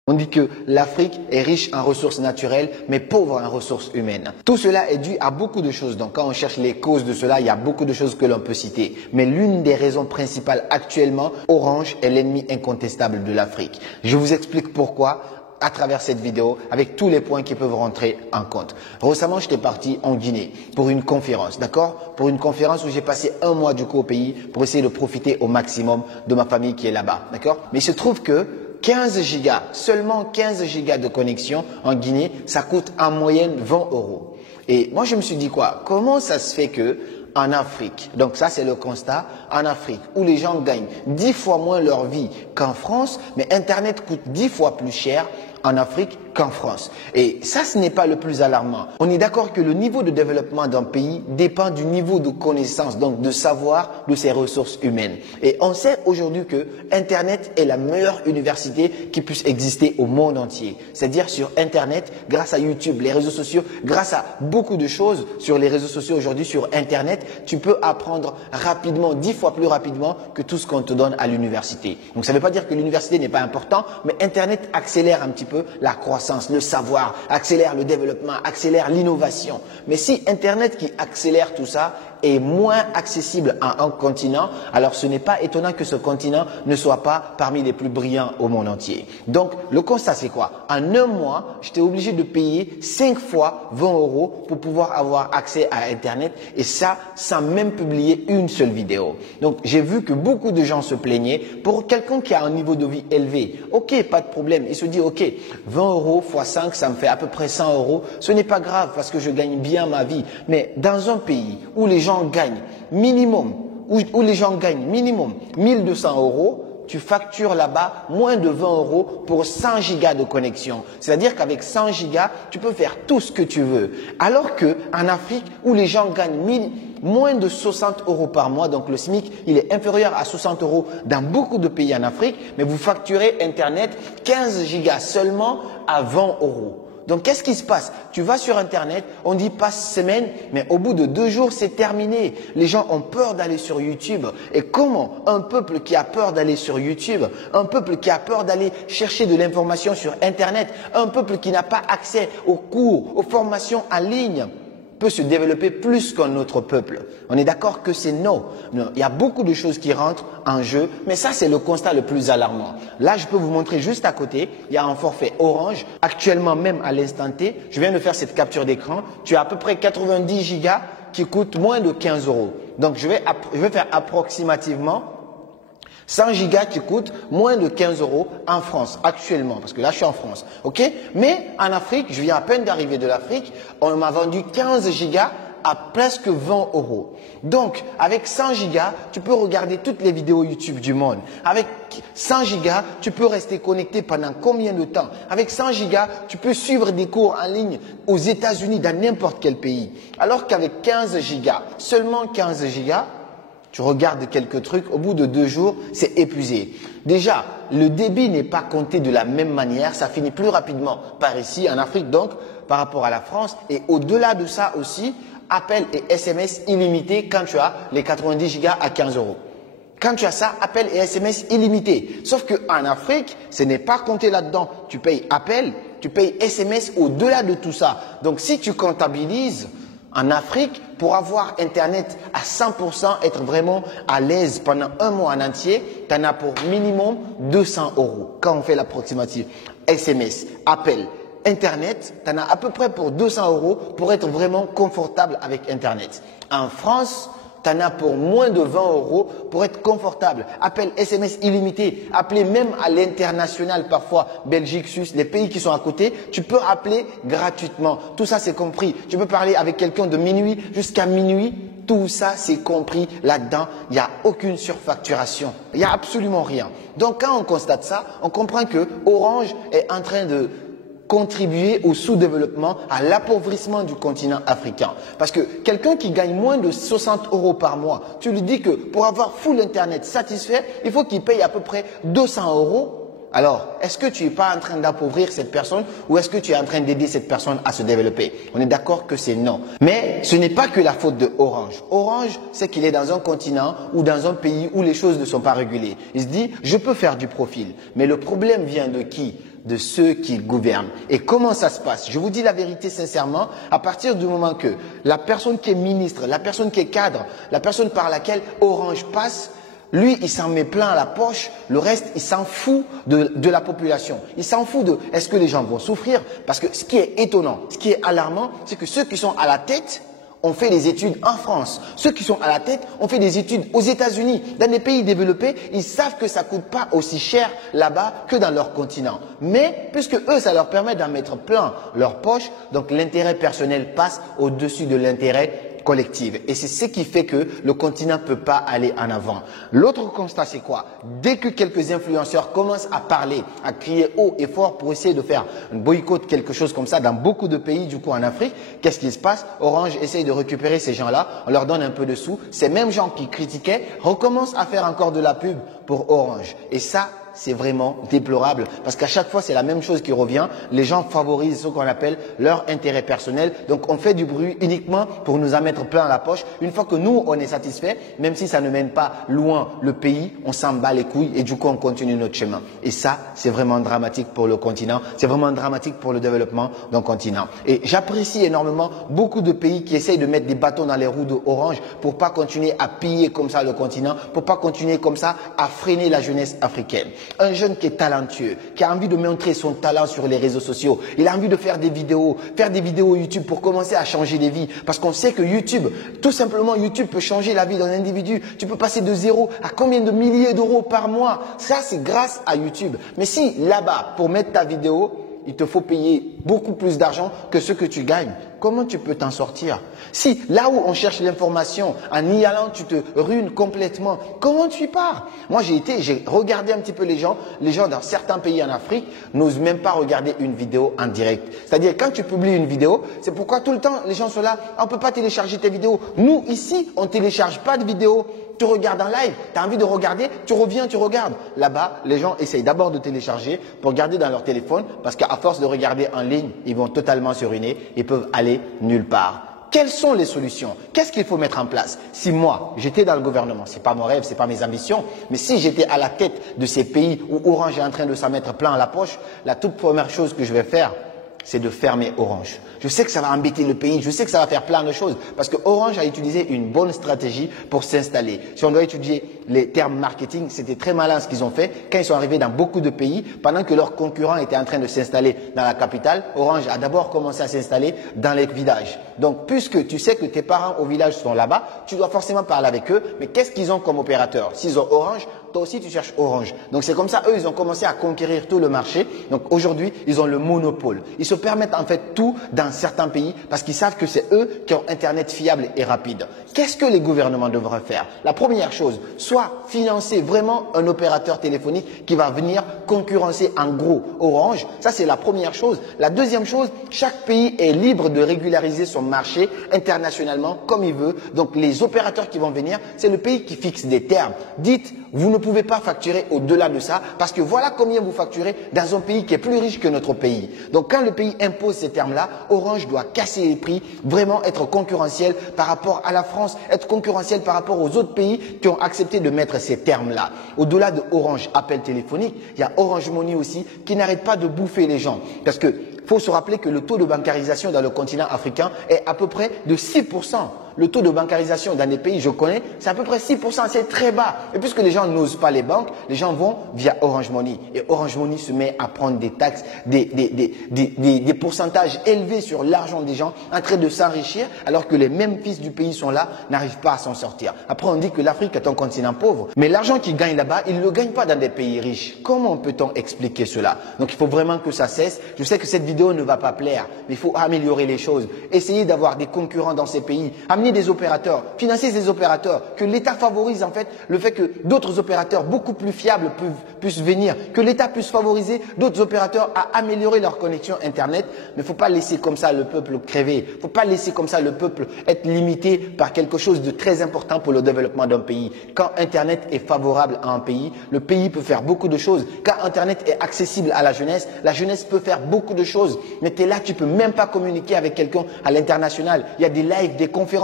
On dit que l'Afrique est riche en ressources naturelles, mais pauvre en ressources humaines. Tout cela est dû à beaucoup de choses. Donc, quand on cherche les causes de cela, il y a beaucoup de choses que l'on peut citer. Mais l'une des raisons principales actuellement, Orange est l'ennemi incontestable de l'Afrique. Je vous explique pourquoi à travers cette vidéo avec tous les points qui peuvent rentrer en compte. Récemment, j'étais parti en Guinée pour une conférence, d'accord? Pour une conférence où j'ai passé un mois du coup au pays pour essayer de profiter au maximum de ma famille qui est là-bas, d'accord? Mais il se trouve que 15 gigas, seulement 15 gigas de connexion en Guinée, ça coûte en moyenne 20 euros. Et moi, je me suis dit quoi? Comment ça se fait que en Afrique, donc ça c'est le constat, en Afrique où les gens gagnent 10 fois moins leur vie qu'en France, mais Internet coûte 10 fois plus cher en Afrique qu'en France. Et ça, ce n'est pas le plus alarmant. On est d'accord que le niveau de développement d'un pays dépend du niveau de connaissance, donc de savoir de ses ressources humaines. Et on sait aujourd'hui que Internet est la meilleure université qui puisse exister au monde entier. C'est-à-dire sur Internet, grâce à YouTube, les réseaux sociaux, grâce à beaucoup de choses sur les réseaux sociaux aujourd'hui, sur Internet, tu peux apprendre rapidement, 10 fois plus rapidement que tout ce qu'on te donne à l'université. Donc ça ne veut pas dire que l'université n'est pas important, mais Internet accélère un petit peu la croissance, le savoir, accélère le développement, accélère l'innovation. Mais si Internet qui accélère tout ça est moins accessible à un continent, alors ce n'est pas étonnant que ce continent ne soit pas parmi les plus brillants au monde entier. Donc le constat c'est quoi? En un mois, j'étais obligé de payer 5 fois 20 euros pour pouvoir avoir accès à Internet et ça sans même publier une seule vidéo. Donc j'ai vu que beaucoup de gens se plaignaient. Pour quelqu'un qui a un niveau de vie élevé, ok, pas de problème, il se dit ok, 20 euros x 5, ça me fait à peu près 100 euros. Ce n'est pas grave parce que je gagne bien ma vie. Mais dans un pays où les gens gagnent minimum, où les gens gagnent minimum 1200 euros, tu factures là-bas moins de 20 euros pour 100 gigas de connexion. C'est-à-dire qu'avec 100 gigas, tu peux faire tout ce que tu veux. Alors qu'en Afrique, où les gens gagnent moins de 60 euros par mois, donc le SMIC, il est inférieur à 60 euros dans beaucoup de pays en Afrique, mais vous facturez Internet 15 gigas seulement à 20 euros. Donc, qu'est-ce qui se passe? Tu vas sur Internet, on dit passe semaine, mais au bout de 2 jours, c'est terminé. Les gens ont peur d'aller sur YouTube. Et comment un peuple qui a peur d'aller sur YouTube, un peuple qui a peur d'aller chercher de l'information sur Internet, un peuple qui n'a pas accès aux cours, aux formations en ligne, peut se développer plus qu'un autre peuple? On est d'accord que c'est non. Il y a beaucoup de choses qui rentrent en jeu, mais ça c'est le constat le plus alarmant. Là, je peux vous montrer juste à côté, il y a un forfait Orange. Actuellement, même à l'instant T, je viens de faire cette capture d'écran, tu as à peu près 90 gigas qui coûtent moins de 15 euros. Donc, je vais faire approximativement 100 gigas qui coûtent moins de 15 euros en France actuellement, parce que là je suis en France, ok? Mais en Afrique, je viens à peine d'arriver de l'Afrique, on m'a vendu 15 gigas à presque 20 euros. Donc, avec 100 gigas, tu peux regarder toutes les vidéos YouTube du monde. Avec 100 gigas, tu peux rester connecté pendant combien de temps? Avec 100 gigas, tu peux suivre des cours en ligne aux États-Unis, dans n'importe quel pays. Alors qu'avec 15 gigas, seulement 15 gigas, tu regardes quelques trucs, au bout de 2 jours, c'est épuisé. Déjà, le débit n'est pas compté de la même manière, ça finit plus rapidement par ici, en Afrique donc, par rapport à la France. Et au-delà de ça aussi, appel et SMS illimité quand tu as les 90 gigas à 15 euros. Quand tu as ça, appel et SMS illimité. Sauf qu'en Afrique, ce n'est pas compté là-dedans. Tu payes appel, tu payes SMS au-delà de tout ça. Donc si tu comptabilises, en Afrique, pour avoir Internet à 100%, être vraiment à l'aise pendant un mois en entier, tu en as pour minimum 200 euros quand on fait l'approximative. SMS, appel, Internet, tu en as à peu près pour 200 euros pour être vraiment confortable avec Internet. En France, tu en as pour moins de 20 euros pour être confortable. Appel SMS illimité, appeler même à l'international parfois, Belgique, Suisse, les pays qui sont à côté, tu peux appeler gratuitement. Tout ça c'est compris. Tu peux parler avec quelqu'un de minuit jusqu'à minuit. Tout ça c'est compris là-dedans. Il n'y a aucune surfacturation. Il n'y a absolument rien. Donc quand on constate ça, on comprend que Orange est en train de contribuer au sous-développement, à l'appauvrissement du continent africain. Parce que quelqu'un qui gagne moins de 60 euros par mois, tu lui dis que pour avoir full Internet satisfait, il faut qu'il paye à peu près 200 euros. Alors, est-ce que tu n'es pas en train d'appauvrir cette personne ou est-ce que tu es en train d'aider cette personne à se développer? On est d'accord que c'est non. Mais ce n'est pas que la faute de Orange. Orange, c'est qu'il est dans un continent ou dans un pays où les choses ne sont pas régulées. Il se dit, je peux faire du profil. Mais le problème vient de qui? de ceux qui gouvernent. Et comment ça se passe? Je vous dis la vérité sincèrement, à partir du moment que la personne qui est ministre, la personne qui est cadre, la personne par laquelle Orange passe, lui, il s'en met plein à la poche, le reste, il s'en fout de la population. Il s'en fout de est-ce que les gens vont souffrir? Parce que ce qui est étonnant, ce qui est alarmant, c'est que ceux qui sont à la tête ont fait des études en France. Ceux qui sont à la tête ont fait des études aux États-Unis. Dans les pays développés, ils savent que ça ne coûte pas aussi cher là-bas que dans leur continent. Mais puisque eux, ça leur permet d'en mettre plein leur poche, donc l'intérêt personnel passe au-dessus de l'intérêt collective. Et c'est ce qui fait que le continent ne peut pas aller en avant. L'autre constat, c'est quoi? Dès que quelques influenceurs commencent à parler, à crier haut et fort pour essayer de faire un boycott, quelque chose comme ça, dans beaucoup de pays, du coup en Afrique, qu'est-ce qui se passe? Orange essaye de récupérer ces gens-là, on leur donne un peu de sous. Ces mêmes gens qui critiquaient recommencent à faire encore de la pub pour Orange. Et ça, c'est vraiment déplorable parce qu'à chaque fois, c'est la même chose qui revient. Les gens favorisent ce qu'on appelle leur intérêt personnel. Donc, on fait du bruit uniquement pour nous en mettre plein la poche. Une fois que nous, on est satisfait, même si ça ne mène pas loin le pays, on s'en bat les couilles et du coup, on continue notre chemin. Et ça, c'est vraiment dramatique pour le continent. C'est vraiment dramatique pour le développement d'un continent. Et j'apprécie énormément beaucoup de pays qui essayent de mettre des bâtons dans les roues de Orange pour pas continuer à piller comme ça le continent, pour pas continuer comme ça à freiner la jeunesse africaine. Un jeune qui est talentueux, qui a envie de montrer son talent sur les réseaux sociaux. Il a envie de faire des vidéos YouTube pour commencer à changer des vies. Parce qu'on sait que YouTube, tout simplement YouTube peut changer la vie d'un individu. Tu peux passer de zéro à combien de milliers d'euros par mois. Ça, c'est grâce à YouTube. Mais si là-bas, pour mettre ta vidéo, il te faut payer beaucoup plus d'argent que ce que tu gagnes, comment tu peux t'en sortir? Si là où on cherche l'information, en y allant, tu te ruines complètement, comment tu y pars? Moi, j'ai regardé un petit peu les gens dans certains pays en Afrique n'osent même pas regarder une vidéo en direct. C'est-à-dire, quand tu publies une vidéo, c'est pourquoi tout le temps, les gens sont là, on ne peut pas télécharger tes vidéos. Nous, ici, on ne télécharge pas de vidéos. Tu regardes en live, tu as envie de regarder, tu reviens, tu regardes. Là-bas, les gens essayent d'abord de télécharger pour garder dans leur téléphone parce qu'à force de regarder en ligne, ils vont totalement se ruiner et peuvent aller nulle part. Quelles sont les solutions? Qu'est-ce qu'il faut mettre en place? Si moi, j'étais dans le gouvernement, ce n'est pas mon rêve, ce n'est pas mes ambitions, mais si j'étais à la tête de ces pays où Orange est en train de s'en mettre plein à la poche, la toute première chose que je vais faire, c'est de fermer Orange. Je sais que ça va embêter le pays, je sais que ça va faire plein de choses parce que Orange a utilisé une bonne stratégie pour s'installer. Si on doit étudier les termes marketing, c'était très malin ce qu'ils ont fait. Quand ils sont arrivés dans beaucoup de pays, pendant que leurs concurrents étaient en train de s'installer dans la capitale, Orange a d'abord commencé à s'installer dans les villages. Donc, puisque tu sais que tes parents au village sont là-bas, tu dois forcément parler avec eux. Mais qu'est-ce qu'ils ont comme opérateur? S'ils ont Orange, toi aussi tu cherches Orange. Donc c'est comme ça, eux, ils ont commencé à conquérir tout le marché. Donc aujourd'hui, ils ont le monopole. Ils se permettent en fait tout dans certains pays parce qu'ils savent que c'est eux qui ont Internet fiable et rapide. Qu'est-ce que les gouvernements devraient faire? La première chose, soit financer vraiment un opérateur téléphonique qui va venir concurrencer en gros Orange. Ça, c'est la première chose. La deuxième chose, chaque pays est libre de régulariser son marché internationalement comme il veut. Donc les opérateurs qui vont venir, c'est le pays qui fixe des termes. Dites, vous ne pouvez pas facturer au-delà de ça parce que voilà combien vous facturez dans un pays qui est plus riche que notre pays. Donc quand le pays impose ces termes-là, Orange doit casser les prix, vraiment être concurrentiel par rapport à la France, être concurrentiel par rapport aux autres pays qui ont accepté de mettre ces termes-là. Au-delà de Orange appel téléphonique, il y a Orange Money aussi qui n'arrête pas de bouffer les gens. Parce que faut se rappeler que le taux de bancarisation dans le continent africain est à peu près de 6%. Le taux de bancarisation dans les pays, je connais, c'est à peu près 6%, c'est très bas. Et puisque les gens n'osent pas les banques, les gens vont via Orange Money. Et Orange Money se met à prendre des taxes, des pourcentages élevés sur l'argent des gens, en train de s'enrichir, alors que les mêmes fils du pays sont là, n'arrivent pas à s'en sortir. Après, on dit que l'Afrique est un continent pauvre. Mais l'argent qu'ils gagnent là-bas, ils ne le gagnent pas dans des pays riches. Comment peut-on expliquer cela? Donc, il faut vraiment que ça cesse. Je sais que cette vidéo ne va pas plaire, mais il faut améliorer les choses. Essayer d'avoir des concurrents dans ces pays. Amener des opérateurs, financer ces opérateurs, que l'État favorise en fait le fait que d'autres opérateurs beaucoup plus fiables puissent venir, que l'État puisse favoriser d'autres opérateurs à améliorer leur connexion Internet. Mais il ne faut pas laisser comme ça le peuple crever. Il ne faut pas laisser comme ça le peuple être limité par quelque chose de très important pour le développement d'un pays. Quand Internet est favorable à un pays, le pays peut faire beaucoup de choses. Quand Internet est accessible à la jeunesse peut faire beaucoup de choses. Mais tu es là, tu ne peux même pas communiquer avec quelqu'un à l'international. Il y a des lives, des conférences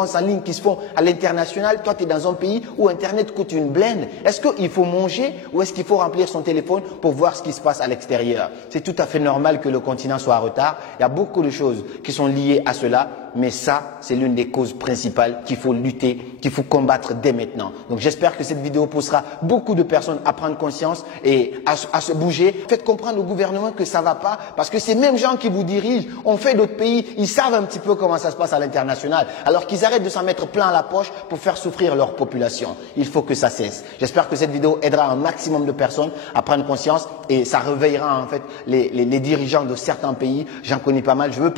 conférences en ligne qui se font à l'international. Toi, tu es dans un pays où Internet coûte une blinde. Est-ce qu'il faut manger ou est-ce qu'il faut remplir son téléphone pour voir ce qui se passe à l'extérieur? C'est tout à fait normal que le continent soit en retard. Il y a beaucoup de choses qui sont liées à cela. Mais ça, c'est l'une des causes principales qu'il faut lutter, qu'il faut combattre dès maintenant. Donc j'espère que cette vidéo poussera beaucoup de personnes à prendre conscience et à se bouger. Faites comprendre au gouvernement que ça ne va pas parce que ces mêmes gens qui vous dirigent ont fait d'autres pays. Ils savent un petit peu comment ça se passe à l'international. Alors qu'ils arrêtent de s'en mettre plein la poche pour faire souffrir leur population. Il faut que ça cesse. J'espère que cette vidéo aidera un maximum de personnes à prendre conscience et ça réveillera en fait les dirigeants de certains pays. J'en connais pas mal. Je veux